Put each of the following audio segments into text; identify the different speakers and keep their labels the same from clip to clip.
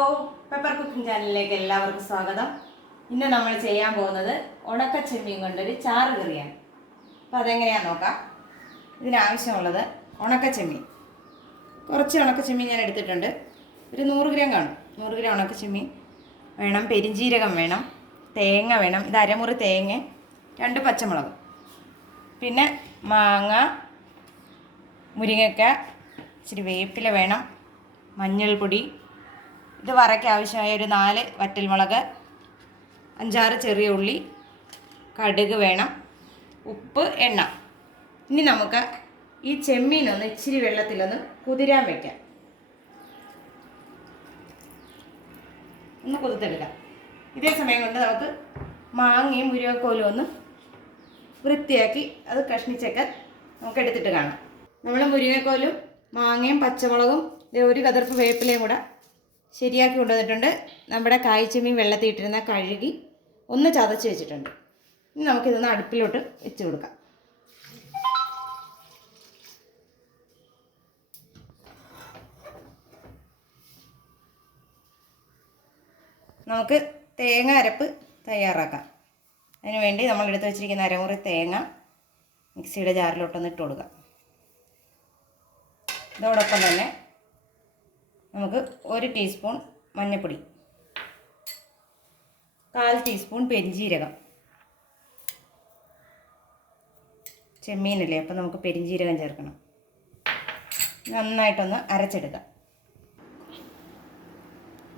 Speaker 1: Pepper cooking ചാനലിലേക്ക് എല്ലാവർക്കും സ്വാഗതം. ഇന്ന് നമ്മൾ ചെയ്യാൻ പോകുന്നത് ഉണക്ക ചെമ്മീൻ കൊണ്ടൊരു ചാറ് കറിയാണ്. അപ്പം അതെങ്ങനെയാണെന്ന് നോക്കാം. ഇതിനാവശ്യമുള്ളത് ഉണക്ക ചെമ്മീൻ കുറച്ച് ഉണക്ക ചെമ്മീൻ ഞാൻ എടുത്തിട്ടുണ്ട്. ഒരു നൂറ് ഗ്രാം കാണും. നൂറ് ഗ്രാം ഉണക്ക ചെമ്മീൻ വേണം. പെരിഞ്ജീരകം വേണം. തേങ്ങ വേണം. ഇത് അരമുറി തേങ്ങ രണ്ട് പച്ചമുളക്. പിന്നെ മാങ്ങ മുരിങ്ങക്ക ഇച്ചിരി വേപ്പില വേണം മഞ്ഞൾപ്പൊടി ഇത് വറയ്ക്ക് ആവശ്യമായ ഒരു നാല് വറ്റൽമുളക് അഞ്ചാറ് ചെറിയ ഉള്ളി കടുക് വേണം ഉപ്പ് എണ്ണ. ഇനി നമുക്ക് ഈ ചെമ്മീനൊന്ന് ഇച്ചിരി വെള്ളത്തിലൊന്ന് കുതിരാൻ വയ്ക്കാം ഒന്ന് കുതിർത്തെടുക്കാം. ഇതേ സമയം കൊണ്ട് നമുക്ക് മാങ്ങയും മുരുകക്കോലും ഒന്ന് വൃത്തിയാക്കി അത് കഷ്ണിച്ചൊക്കെ നമുക്ക് എടുത്തിട്ട് കാണാം. നമ്മൾ മുരിങ്ങക്കോലും മാങ്ങയും പച്ചമുളകും ഒരു കതിർപ്പ് വേപ്പിലയും കൂടെ ശരിയാക്കി കൊണ്ടുവന്നിട്ടുണ്ട്. നമ്മുടെ കായ്ച്ചമീൻ വെള്ളത്തിൽ ഇട്ടിരുന്ന കഴുകി ഒന്ന് ചതച്ച് വെച്ചിട്ടുണ്ട്. ഇനി നമുക്കിതൊന്ന് അടുപ്പിലോട്ട് വെച്ച് കൊടുക്കാം. നമുക്ക് തേങ്ങ അരപ്പ് തയ്യാറാക്കാം. അതിന് വേണ്ടി നമ്മൾ എടുത്ത് വെച്ചിരിക്കുന്ന അരമുറി തേങ്ങ മിക്സിയുടെ ജാറിലോട്ടൊന്ന് ഇട്ട് കൊടുക്കാം. ഇതോടൊപ്പം തന്നെ നമുക്ക് ഒരു ടീസ്പൂൺ മഞ്ഞൾപ്പൊടി കാൽ ടീസ്പൂൺ പെരിഞ്ജീരകം. ചെമ്മീനല്ലേ അപ്പം നമുക്ക് പെരിഞ്ജീരകം ചേർക്കണം. നന്നായിട്ടൊന്ന് അരച്ചെടുക്കാം.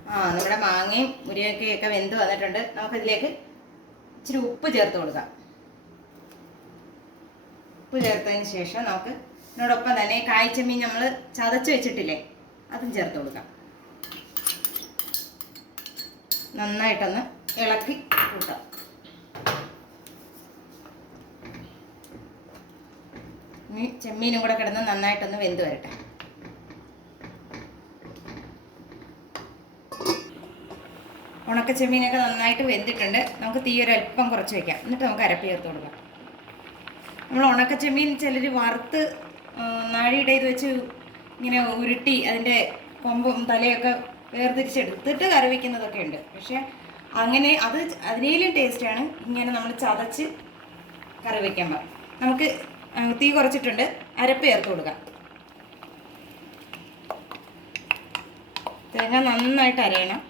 Speaker 1: ആ നമ്മുടെ മാങ്ങയും മുരിങ്ങക്കയൊക്കെ വെന്ത് വന്നിട്ടുണ്ട്. നമുക്കിതിലേക്ക് ഇച്ചിരി ഉപ്പ് ചേർത്ത് കൊടുക്കാം. ഉപ്പ് ചേർത്തതിന് ശേഷം നമുക്ക് ഇതിനോടൊപ്പം തന്നെ കായ്ച്ചമ്മീൻ നമ്മൾ ചതച്ച് വെച്ചിട്ടില്ലേ അതും ചേർത്ത് കൊടുക്കാം. നന്നായിട്ടൊന്ന് ഇളക്കി കൂട്ടാം. ഇനി ചെമ്മീനും കൂടെ കിടന്ന് നന്നായിട്ടൊന്ന് വെന്ത് വരട്ടെ. ഉണക്ക ചെമ്മീനൊക്കെ നന്നായിട്ട് വെന്തിട്ടുണ്ട്. നമുക്ക് തീ ഒരു അല്പം കുറച്ച് വെക്കാം. എന്നിട്ട് നമുക്ക് അരപ്പ് ചേർത്ത് കൊടുക്കാം. നമ്മൾ ഉണക്ക ചെമ്മീൻ ചിലർ വറുത്ത് നാഴിയുടെ ഇത് വെച്ച് ഇങ്ങനെ ഉരുട്ടി അതിന്റെ കൊമ്പും തലയൊക്കെ വേർതിരിച്ചെടുത്തിട്ട് കറി വയ്ക്കുന്നതൊക്കെ ഉണ്ട്. പക്ഷേ അങ്ങനെ അത് അതിനേലും ടേസ്റ്റാണ് ഇങ്ങനെ നമ്മൾ ചതച്ച് കറി വയ്ക്കുമ്പോൾ നമുക്ക് തീ കുറച്ചിട്ടുണ്ട്. അരപ്പ് ചേർത്ത് കൊടുക്കാം. തേങ്ങ നന്നായിട്ട് അരയണം.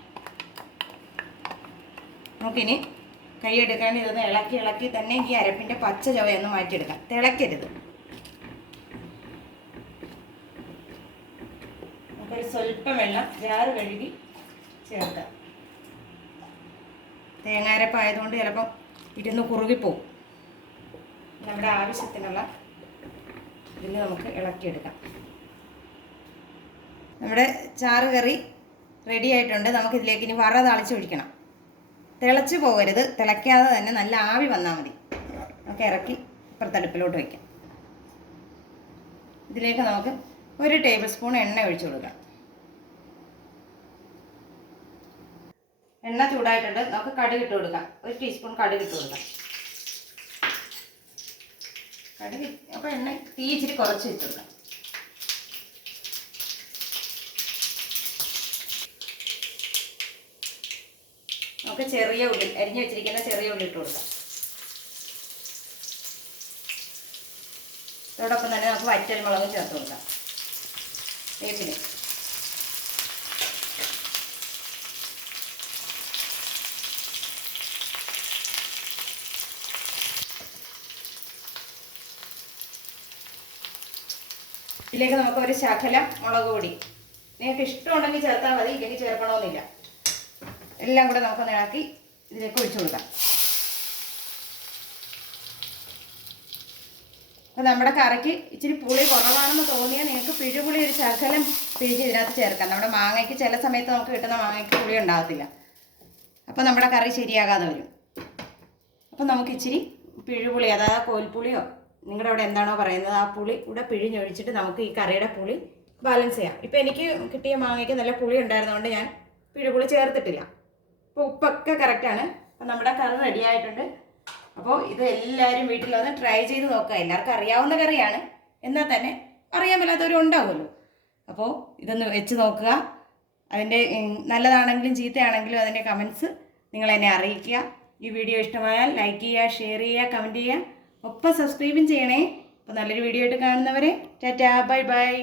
Speaker 1: നമുക്കിനി കൈ എടുക്കാൻ ഇതൊന്ന് ഇളക്കി ഇളക്കി തന്നെ ഈ അരപ്പിന്റെ പച്ച ചവയൊന്ന് മാറ്റിയെടുക്കാം. തിളക്കരുത്. നമുക്കൊരു സ്വല്പം വെള്ളം ജാറ് കഴുകി ചേർക്കാം. തേങ്ങാരപ്പായതുകൊണ്ട് ചിലപ്പം ഇരുന്ന് കുറുകിപ്പോവും. നമ്മുടെ ആവശ്യത്തിനുള്ള ഇതിൽ നമുക്ക് ഇളക്കിയെടുക്കാം. നമ്മുടെ ചാറ് കറി റെഡി ആയിട്ടുണ്ട്. നമുക്കിതിലേക്ക് ഇനി വറ തളിച്ചൊഴിക്കണം തിളച്ച് പോകരുത്. തിളയ്ക്കാതെ തന്നെ നല്ല ആവി വന്നാൽ മതി. നമുക്ക് ഇറക്കി ഇപ്പുറത്തടുപ്പിലോട്ട് വയ്ക്കാം. ഇതിലേക്ക് നമുക്ക് ഒരു ടേബിൾ സ്പൂൺ എണ്ണ ഒഴിച്ചു കൊടുക്കാം. എണ്ണ ചൂടായിട്ടുണ്ട്. നമുക്ക് കടുക് ഇട്ട് കൊടുക്കാം. ഒരു ടീസ്പൂൺ കടുക് ഇട്ട് കൊടുക്കാം. കടുക് അപ്പോൾ എണ്ണ തീ ഇച്ചിരി കുറച്ച് വെച്ച് കൊടുക്കാം. നമുക്ക് ചെറിയ ഉള്ളി അരിഞ്ഞു വെച്ചിരിക്കുന്ന ചെറിയ ഉള്ളി ഇട്ട് കൊടുക്കാം. അതോടൊപ്പം തന്നെ നമുക്ക് വറ്റൽ മുളകും ചേർത്ത് കൊടുക്കാം. വേപ്പിന് ഇതിലേക്ക് നമുക്ക് ഒരു ശകലം മുളക് പൊടി. നിങ്ങൾക്ക് ഇഷ്ടമുണ്ടെങ്കിൽ ചേർത്താൽ മതി ഇല്ലെങ്കിൽ ചേർക്കണമെന്നില്ല. എല്ലാം കൂടെ നമുക്കൊന്ന് ഇളക്കി ഇതിലേക്ക് ഒഴിച്ചു കൊടുക്കാം. അപ്പോൾ നമ്മുടെ കറിക്ക് ഇച്ചിരി പുളി കുറവാണെന്ന് തോന്നിയാൽ നിങ്ങൾക്ക് പിഴുപുളി ഒരു ശകലം പിഴിഞ്ഞ് ഇതിനകത്ത് ചേർക്കാം. നമ്മുടെ മാങ്ങയ്ക്ക് ചില സമയത്ത് നമുക്ക് കിട്ടുന്ന മാങ്ങയ്ക്ക് പുളി ഉണ്ടാകത്തില്ല. അപ്പോൾ നമ്മുടെ കറി ശരിയാകാതെ വരും. അപ്പോൾ നമുക്ക് ഇച്ചിരി പിഴുപുളി അതായത് കോൽപ്പുളിയോ നിങ്ങളുടെ അവിടെ എന്താണോ പറയുന്നത് ആ പുളി ഇവിടെ പിഴിഞ്ഞൊഴിച്ചിട്ട് നമുക്ക് ഈ കറിയുടെ പുളി ബാലൻസ് ചെയ്യാം. ഇപ്പം എനിക്ക് കിട്ടിയ മാങ്ങയ്ക്ക് നല്ല പുളി ഉണ്ടായിരുന്നതുകൊണ്ട് ഞാൻ പിഴുപുളി ചേർത്തിട്ടില്ല. അപ്പോൾ ഉപ്പൊക്കെ കറക്റ്റാണ് അപ്പം നമ്മുടെ കറി റെഡി ആയിട്ടുണ്ട്. അപ്പോൾ ഇത് എല്ലാവരും വീട്ടിൽ വന്ന് ട്രൈ ചെയ്ത് നോക്കുക. എല്ലാവർക്കും അറിയാവുന്ന കറിയാണ്. എന്നാൽ തന്നെ അറിയാൻ മേലാത്തവരും ഉണ്ടാവുമല്ലോ. അപ്പോൾ ഇതൊന്ന് വെച്ച് നോക്കുക. അതിന്റെ നല്ലതാണെങ്കിലും ചീത്തയാണെങ്കിലും അതിന്റെ കമൻസ് നിങ്ങൾ എന്നെ അറിയിക്കുക. ഈ വീഡിയോ ഇഷ്ടമായാൽ ലൈക്ക് ചെയ്യുക ഷെയർ ചെയ്യുക കമന്റ് ചെയ്യുക. ഒപ്പം സബ്സ്ക്രൈബും ചെയ്യണേ. അപ്പോൾ നല്ലൊരു വീഡിയോ ആയിട്ട് കാണുന്നവരെ ടാറ്റാ ബൈ ബൈ